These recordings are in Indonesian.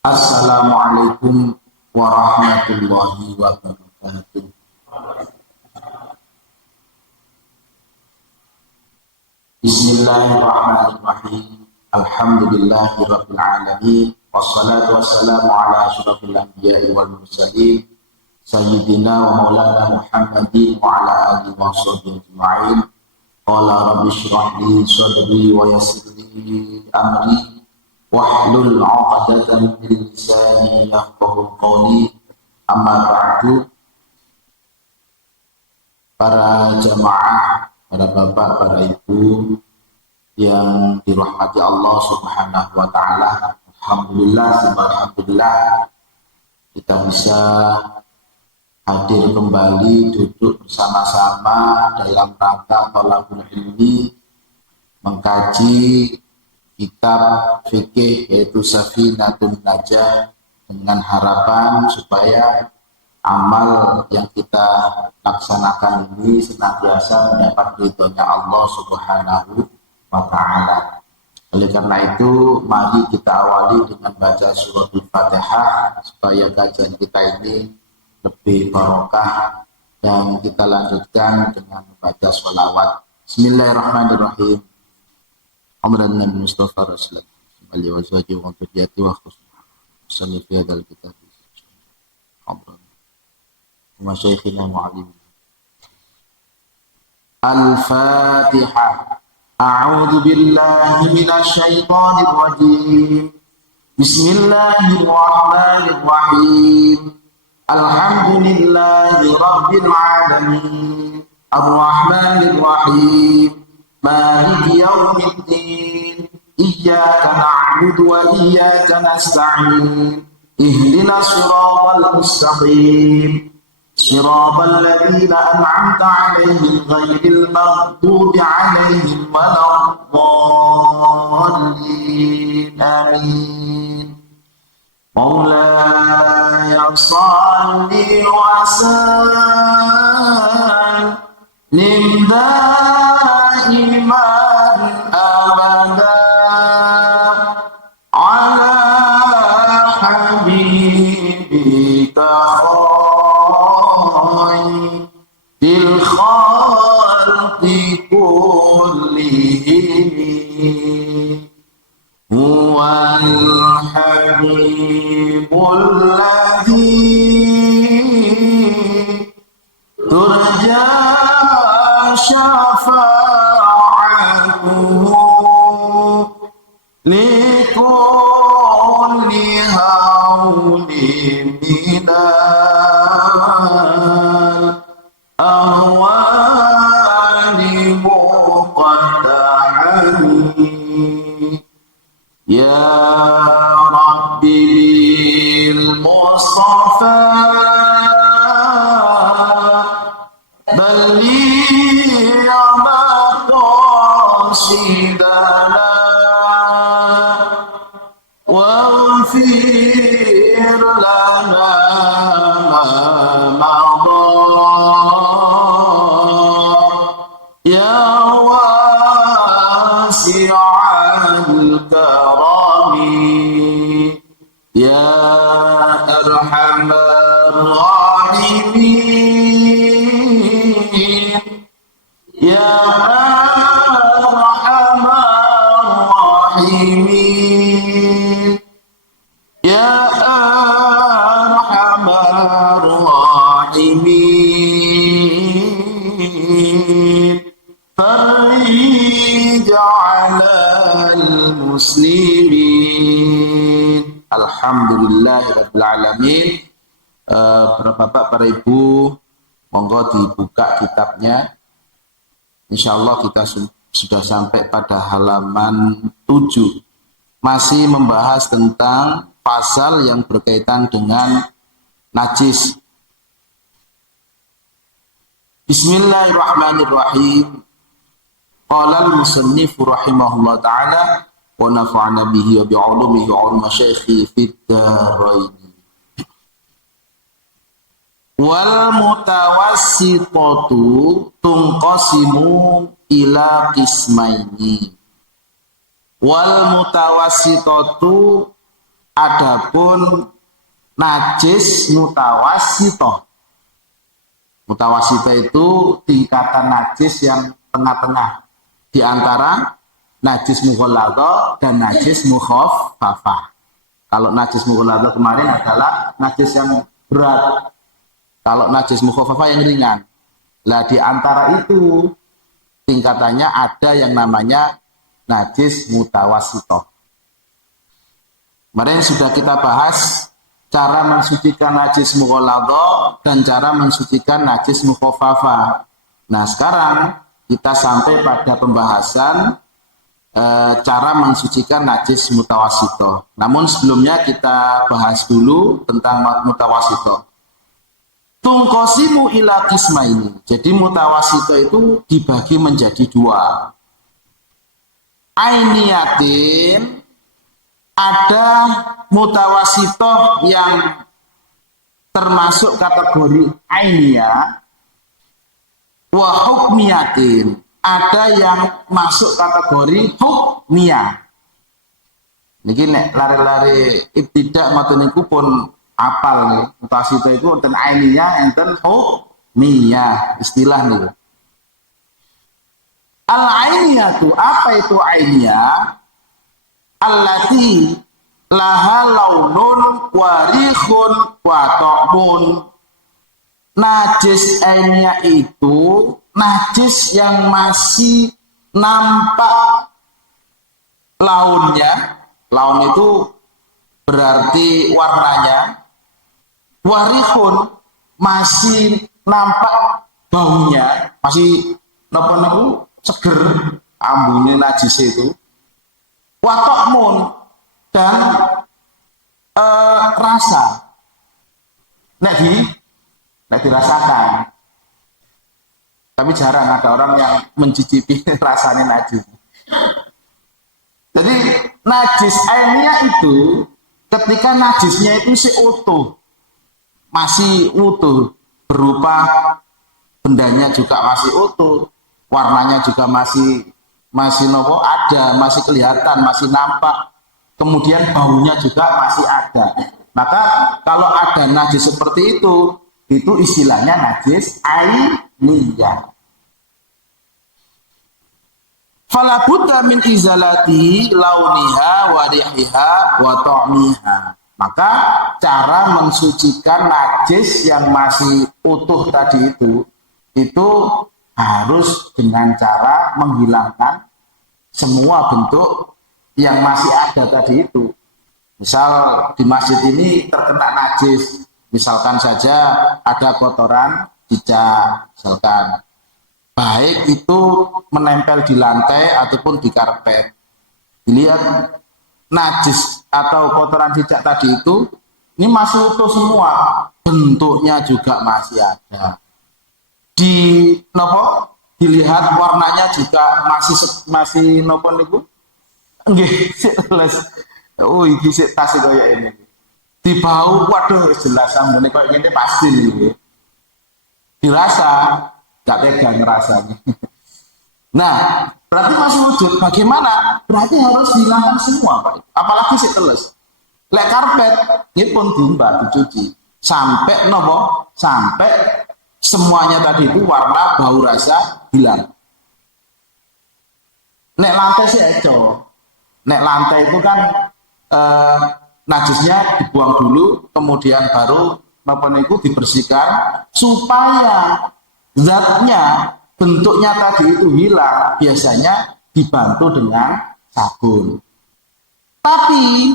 Assalamualaikum warahmatullahi wabarakatuh. Bismillahirrahmanirrahim. Alhamdulillahirabbil alamin. Wassalatu wassalamu ala asyrafil anbiya'i wal mursalin sayyidina wa maulana Muhammadin wa ala alihi wa sahbihi ajma'in. Qala rabbi shrah li sadri wa yassir li amri wahlul 'uqdatam min lisani yafqahu qawli. Amma ba'du. Para jamaah, para bapak, para ibu yang dirahmati Allah Subhanahu wa taala, alhamdulillah kita bisa hadir kembali duduk bersama-sama dalam rangka thalabul ilmi, mengkaji kitab fikih yaitu Safinatun Najah, dengan harapan supaya amal yang kita laksanakan ini senantiasa mendapat ridhonya Allah Subhanahu wa ta'ala. Oleh karena itu, mari kita awali dengan baca suratul Fatihah supaya kajian kita ini lebih barokah, dan kita lanjutkan dengan membaca sholawat. Bismillahirrahmanirrahim. Amran Nabi Mustafa Rasulullah alaihi wasallam wa tujati wa khususani fi hadzal kitab. Amran Masyayikhina mu'alim. Al-Fatihah. A'udzu billahi minasy syaithanir rajim. Bismillahirrahmanirrahim. Alhamdulillahi rabbil alamin. Ar-Rahmanir Rahim. Maliki yaumiddin. Iyyaka na'budu wa iyyaka nasta'in. Ihdinas siratal mustaqim. صراط الذين أنعمت عليهم غير المغضوب عليهم ولا الضالين آمين. مولاي صل وسلم دائما أبدا على حبيبك بالخلق كلهم هو الحبيب الذي ترجى شفاعته لكل هول من أهوال مقتحمين. يا رب بالمصطفى بلغ مقاصدنا واغفر لنا ما مضى يا واسع الكرم يا أرحم الراحمين يا أرحم الراحمين يا أرحم الراحمين فرج على المسلمين. Alhamdulillahirabbil alamin. Para bapak, para ibu, monggo dibuka kitabnya. Insyaallah kita sudah sampai pada halaman 7. Masih membahas tentang pasal yang berkaitan dengan najis. Bismillahirrahmanirrahim. Qala al-musannif rahimahullah ta'ala wa nafa'ana bihi wa bi'ulumihi wa masyayikhi fid dharain. Wal mutawassitatu tunqasimu ila qismaini. Wal mutawassitatu Adapun najis mutawasito. Mutawasito itu tingkatan najis yang tengah-tengah di antara najis mughalladhah dan najis mukhaffafah. Kalau najis mughalladhah kemarin adalah najis yang berat. Kalau najis mukhaffafah yang ringan. Lah di antara itu tingkatannya ada yang namanya najis mutawasito. Kemarin sudah kita bahas cara mensucikan najis mughalladhah dan cara mensucikan najis mukhaffafah. Nah, sekarang kita sampai pada pembahasan cara mensucikan najis mutawasito. Namun sebelumnya kita bahas dulu tentang mutawasito. Tungkosimu ila qismaini. Jadi mutawasito itu dibagi menjadi dua. Ainiyatin, ada mutawasitoh yang termasuk kategori ainiyah, wa hukmiyatin, ada yang masuk kategori hukmiyah. Niki nek lari-lari ibtidak ngoten niku pun apal nih. Mutawasitoh itu enten ainiyah, enten hukmiyah, istilah nih. Al-ainiyatu, apa itu ainiyah? Allati laha launun warihun wa ta'mun. Najis ainiyah itu najis yang masih nampak launnya. Laun itu berarti warnanya. Warihun, masih nampak baunya, masih napa seger ambune najis itu. Watokmun, dan rasa nek dirasakan, tapi jarang ada orang yang mencicipi rasanya najis. Jadi najis ainiyah itu ketika najisnya itu masih utuh, berupa bendanya juga masih utuh, warnanya juga masih ada, masih kelihatan, masih nampak. Kemudian baunya juga masih ada. Maka kalau ada najis seperti itu istilahnya najis ainiyah. Fala budda min izalati launiha wa rihiha wa ta'miha. Maka cara mensucikan najis yang masih utuh tadi itu harus dengan cara menghilangkan semua bentuk yang masih ada tadi itu. Misal di masjid ini terkena najis, misalkan saja ada kotoran cicak, misalkan baik itu menempel di lantai ataupun di karpet, dilihat najis atau kotoran cicak tadi itu ini masih utuh semua, bentuknya juga masih ada. Dilihat warnanya juga masih nopo niku nggih sik teles. Oh iki sik tas kaya ini. Di bau waduh jelas ambune kaya ngene pasti niki. Dirasa gak tega ngerasanya. Nah, berarti masih wujud. Bagaimana? Berarti harus dihilangkan semua, Pak. Apalagi sik teles. Lek karpet ini pun diumbar, dicuci sampai sampai semuanya tadi itu warna, bau, rasa hilang. Nek lantai sih eco. Nek lantai itu kan najisnya dibuang dulu, kemudian baru dibersihkan supaya zatnya, bentuknya tadi itu hilang. Biasanya dibantu dengan sabun. Tapi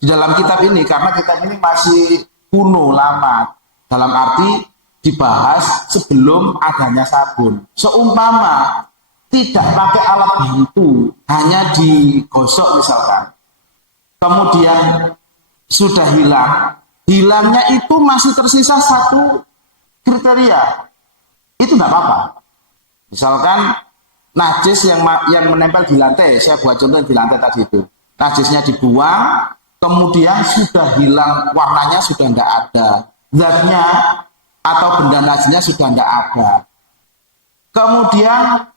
di dalam kitab ini, karena kitab ini masih kuno, lama, dalam arti dibahas sebelum adanya sabun. Seumpama tidak pakai alat bantu, hanya digosok misalkan, kemudian sudah hilang, hilangnya itu masih tersisa satu kriteria, itu nggak apa-apa. Misalkan najis yang menempel di lantai, saya buat contoh di lantai tadi itu, najisnya dibuang, kemudian sudah hilang, warnanya sudah nggak ada, zatnya atau benda najisnya sudah tidak ada, kemudian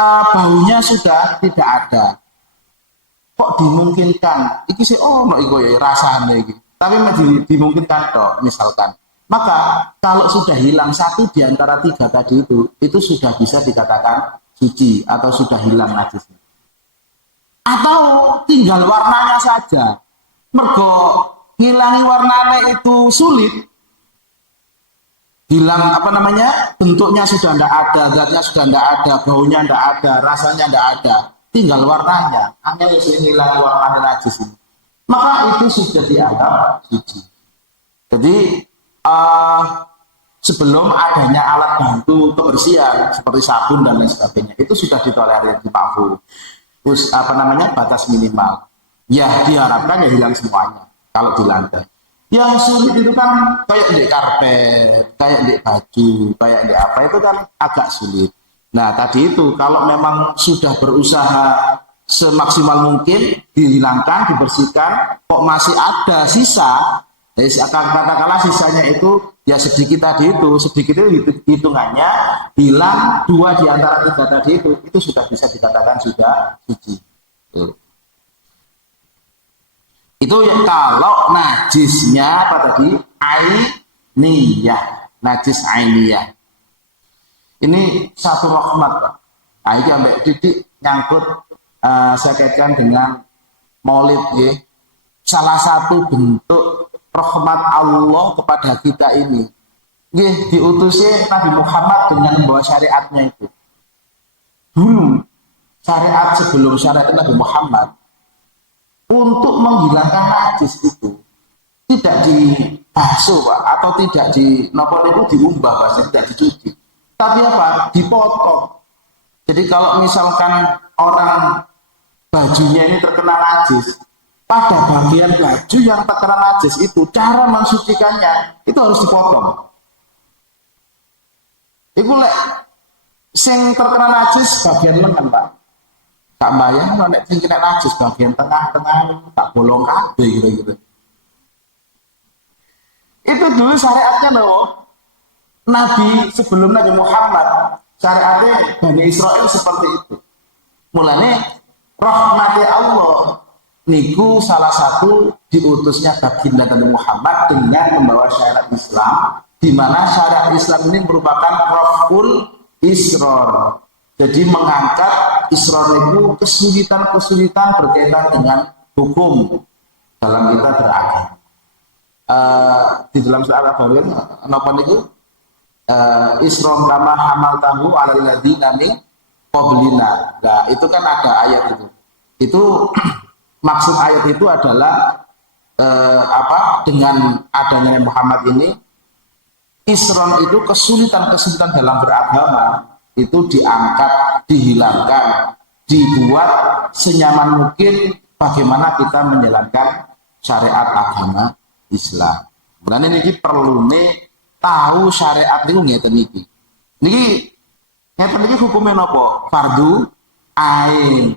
baunya sudah tidak ada, kok dimungkinkan iki sih ono iku ya rasane iki. Tapi dimungkinkan toh misalkan. Maka kalau sudah hilang satu di antara tiga tadi itu sudah bisa dikatakan suci atau sudah hilang najisnya. Atau tinggal warnanya saja. Mergo ngilangi warnanya itu sulit. Hilang apa namanya? Bentuknya sudah tidak ada, zatnya sudah tidak ada, baunya tidak ada, rasanya tidak ada. Tinggal warnanya. Hanya ngilangi warna najis ini. Maka itu sudah dianggap suci. Jadi sebelum adanya alat bantu kebersihan seperti sabun dan lain sebagainya itu sudah ditolerir di Makfu. Terus apa namanya batas minimal. Ya diharapkan ya hilang semuanya kalau di lantai. Yang sulit itu kan kayak di karpet, kayak di baju, kayak di apa itu kan agak sulit. Nah tadi itu kalau memang sudah berusaha semaksimal mungkin dihilangkan, dibersihkan, kok masih ada sisa. Jadi katakanlah sisanya itu ya sedikit tadi itu, sedikit itu hitungannya hilang 2 di antara 3 tadi itu sudah bisa dikatakan sudah suci. Itu ya kalau najisnya apa tadi? Ainiyah, najis ainiyah. Ini satu rahmat, Pak. Nah, ini sampai titik nyangkut saya kaitkan dengan Maulid ya. Salah satu bentuk rahmat Allah kepada kita ini. Diutusnya Nabi Muhammad dengan membawa syariatnya itu. Dulu syariat sebelum syariat Nabi Muhammad untuk menghilangkan najis itu tidak dibasuh Pak, atau tidak di nopon itu diubah bahasa tidak dicuci. Tapi apa? Dipotong. Jadi kalau misalkan orang bajunya ini terkena najis, pada bagian baju yang terkena najis itu cara mensucikannya itu harus dipotong. Iku lek sing terkena najis bagian lengan Pak. Tak bayang nek sing kena najis bagian tengah-tengah tak bolong kabeh gitu-gitu. Itu dulu syariatnya loh. Nabi sebelum Nabi Muhammad syariatnya Bani Israel seperti itu. Mulanya rahmati Allah niku salah satu diutusnya baginda Nabi Muhammad dengan membawa syariat Islam, di mana syariat Islam ini merupakan raful isror. Jadi mengangkat isror itu kesulitan-kesulitan berkaitan dengan hukum dalam kita beragama. Di dalam surat Al-Baqarah napa niku isron kama hamal tahu alal ladzina min qablina. Nah, itu kan ada ayat itu. Itu maksud ayat itu adalah dengan adanya Muhammad ini isron itu kesulitan-kesulitan dalam beragama itu diangkat, dihilangkan, dibuat senyaman mungkin bagaimana kita menjalankan syariat agama Islam. Mulane niki perlune tahu syariat niku ngeten iki. Ngeten iki hukume napa? Fardu ain.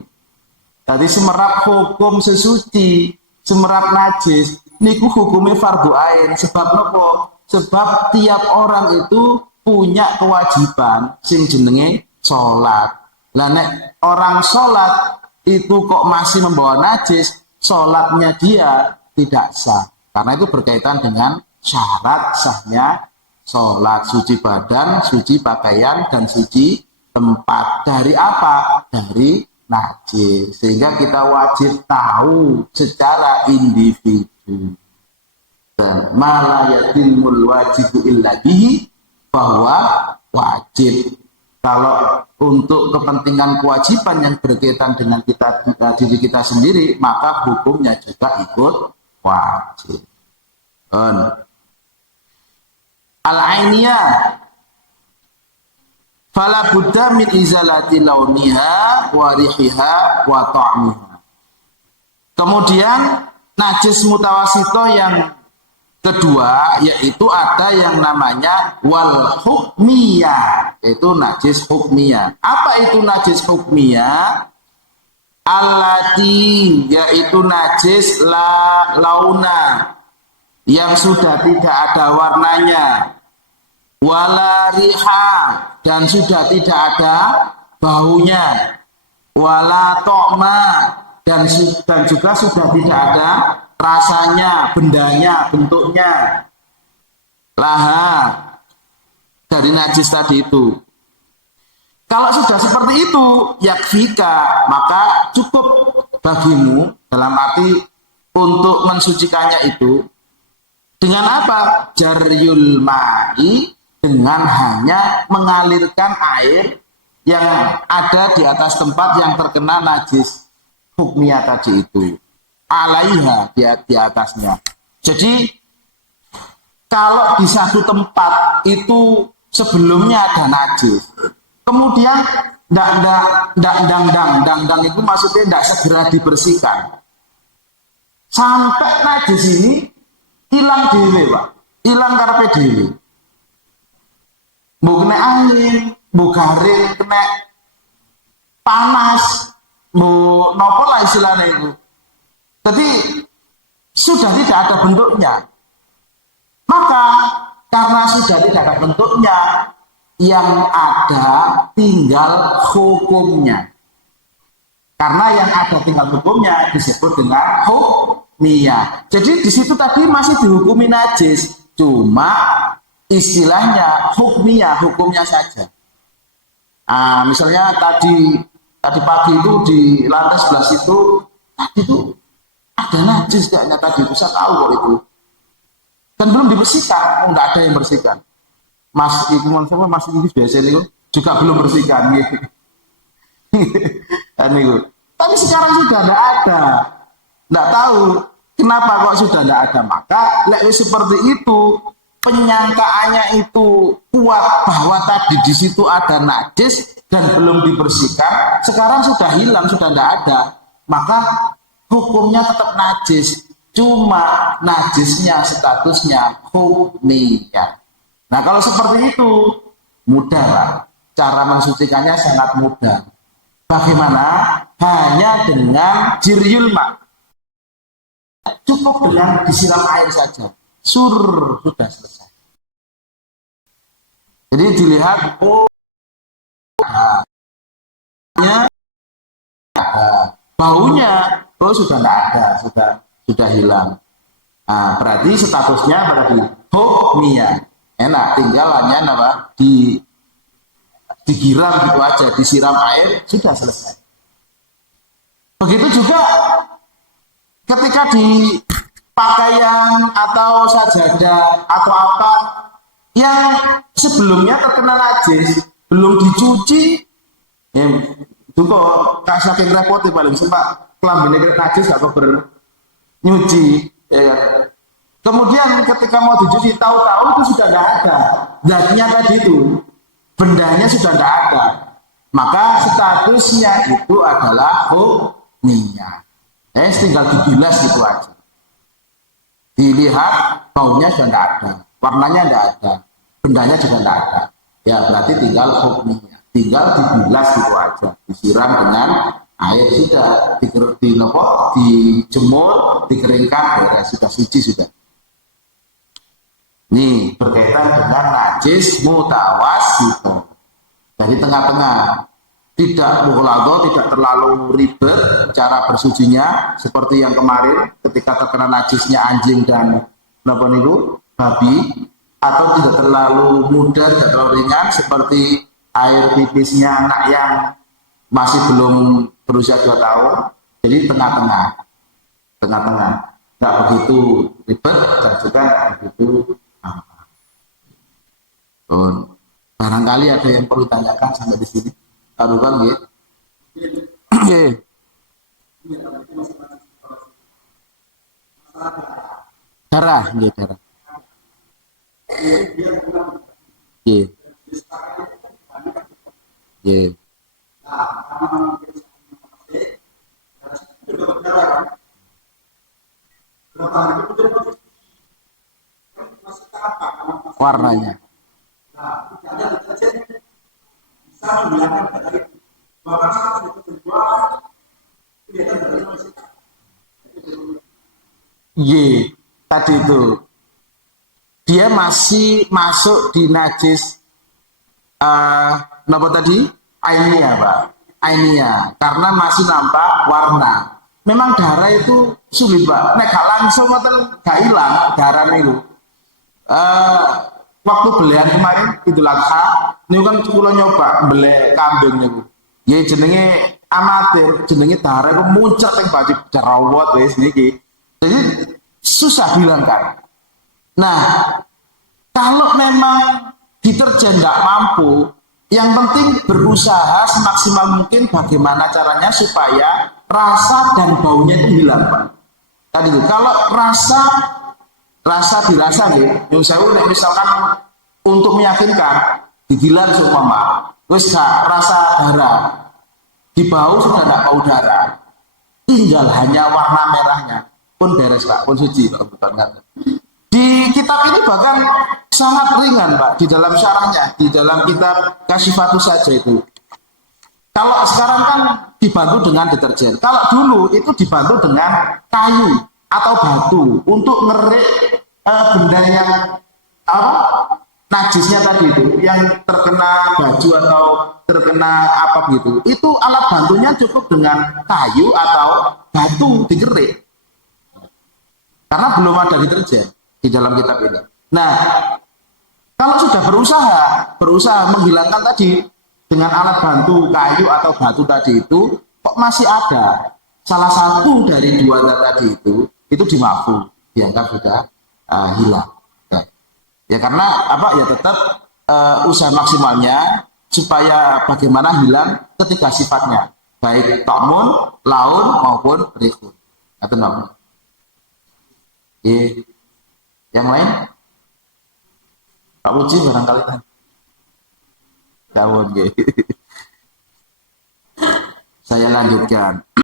Tadi semerap hukum sesuci, semerap najis, niku hukumnya fardu ain. Sebab napa? Sebab tiap orang itu punya kewajiban sing jenenge sholat. Lah nek orang sholat itu kok masih membawa najis, sholatnya dia tidak sah. Karena itu berkaitan dengan syarat sahnya sholat, suci badan, suci pakaian, dan suci tempat. Dari apa? Dari najis. Sehingga kita wajib tahu secara individu. Dan malayatimul wajibu illa bihi, bahwa wajib. Kalau untuk kepentingan kewajiban yang berkaitan dengan diri kita sendiri, maka hukumnya juga ikut wajib. Al-ainiyah fala budda min izalati launiha wa rihiha wa ta'miha. Kemudian najis mutawasito yang kedua yaitu ada yang namanya wal hukmiyah, yaitu najis hukmiyah. Apa itu najis hukmiyah? Allati, yaitu najis launa, yang sudah tidak ada warnanya, wala riha, dan sudah tidak ada baunya, wala to'ma, dan juga sudah tidak ada rasanya, bendanya, bentuknya, laha dari najis tadi itu. Kalau sudah seperti itu, yakfika, maka cukup bagimu dalam arti untuk mensucikannya itu dengan apa? Jaryul ma'i, dengan hanya mengalirkan air yang ada di atas tempat yang terkena najis hukmiyah tadi itu. Alaiha, di atasnya. Jadi kalau di satu tempat itu sebelumnya ada najis, kemudian dang itu maksudnya tidak segera dibersihkan sampai najis ini hilang dewe, Pak, hilang karena dewe, mau kena angin, mau garing, kena panas, mau nopo lah istilahnya itu. Jadi sudah tidak ada bentuknya, maka karena sudah tidak ada bentuknya, yang ada tinggal hukumnya. Karena yang ada tinggal hukumnya disebut dengan hukmiyah. Jadi di situ tadi masih dihukumi najis, cuma istilahnya hukmiyah, hukumnya saja. Misalnya tadi pagi itu di lantai sebelah situ, tadi itu ada najis kayaknya tadi itu, saya tahu kok itu. Dan belum dibersihkan, nggak ada yang bersihkan. Mas Iqmon sama Mas Inggris biasa ini juga belum bersihkan gitu. Tapi sekarang sudah tidak ada, tidak tahu kenapa kok sudah tidak ada. Maka seperti itu, penyangkaannya itu kuat bahwa tadi di situ ada najis dan belum dibersihkan, sekarang sudah hilang, sudah tidak ada, maka hukumnya tetap najis, cuma najisnya statusnya hukmiyah. Nah kalau seperti itu mudah lah, cara mensucikannya sangat mudah. Bagaimana? Hanya dengan jiryul ma, cukup dengan disiram air saja, sudah selesai. Jadi dilihat, oh baunya, oh sudah tidak ada, sudah hilang. Berarti statusnya berarti hukmiyah. Enak, tinggal hanya apa? Digiram gitu aja, disiram air, sudah selesai. Begitu juga ketika di pakaian atau sajadah atau apa yang sebelumnya terkena najis, belum dicuci, ya itu kok saking repotnya paling sempat kelaminnya najis atau bernyuci, ya. Kemudian ketika mau dicuci, tahu-tahu itu sudah tidak ada, zatnya tadi itu, bendanya sudah tidak ada, maka statusnya itu adalah hukmiyah. Tinggal dibilas gitu aja, dilihat baunya sudah tidak ada, warnanya tidak ada, bendanya juga tidak ada, ya berarti tinggal hukmiyah, tinggal dibilas gitu aja, disiram dengan air, sudah dijemur, dikeringkan, beres, sudah suci sudah. Ini berkaitan dengan najis mutawasito. Jadi tengah-tengah, tidak mughlado, tidak terlalu ribet cara bersucinya seperti yang kemarin ketika terkena najisnya anjing dan babi, atau tidak terlalu mudah, tidak terlalu ringan seperti air pipisnya anak yang masih belum berusia 2 tahun. Jadi tengah-tengah, tidak begitu ribet dan juga tidak begitu. Barangkali ada yang perlu tanyakan sampai di sini. Taruh bang, ya. Darah, ya darah. Ya. Ya. Warnanya. Tadi itu dia masih masuk di najis apa tadi? Ainiyah, Pak. Ainiyah, karena masih nampak warna. memang darah itu sulit Pak. Nek gak langsung gak hilang darah itu. Eh, waktu belian kemarin Idul Adha, ini kan kula nyoba beli kambing niku. Ya jenenge amatir, jenenge darah itu muncrat yang baju jerawat wis niki. Jadi susah bilang kan. Nah, kalau memang deterjen tidak mampu, yang penting berusaha semaksimal mungkin bagaimana caranya supaya rasa dan baunya itu hilang, Pak. Tadi itu, kalau rasa dirasa nih, yang saya misalkan untuk meyakinkan digilan seumpama, wis rasa darah, di bau sudah tidak bau darah, tinggal hanya warna merahnya pun beres Pak, pun suci Pak. Di kitab ini bahkan sangat ringan Pak, di dalam syarahnya, di dalam kitab Kasyifatus saja itu. Kalau sekarang kan dibantu dengan deterjen, kalau dulu itu dibantu dengan kayu atau batu untuk ngerik benda yang apa najisnya tadi itu, yang terkena baju atau terkena apa gitu. Itu alat bantunya cukup dengan kayu atau batu digerik. Karena belum ada deterjen di dalam kitab ini. Nah, kalau sudah berusaha menghilangkan tadi dengan alat bantu kayu atau batu tadi itu, kok masih ada salah satu dari dua tadi itu dimaafkan, dianggap sudah hilang. Ya karena apa ya tetap usaha maksimalnya supaya bagaimana hilang ketiga sifatnya, baik ta'mun, laun maupun rihun. Atau nama. Yang lain? Pak Uji barangkali kan? Jawab, Saya lanjutkan.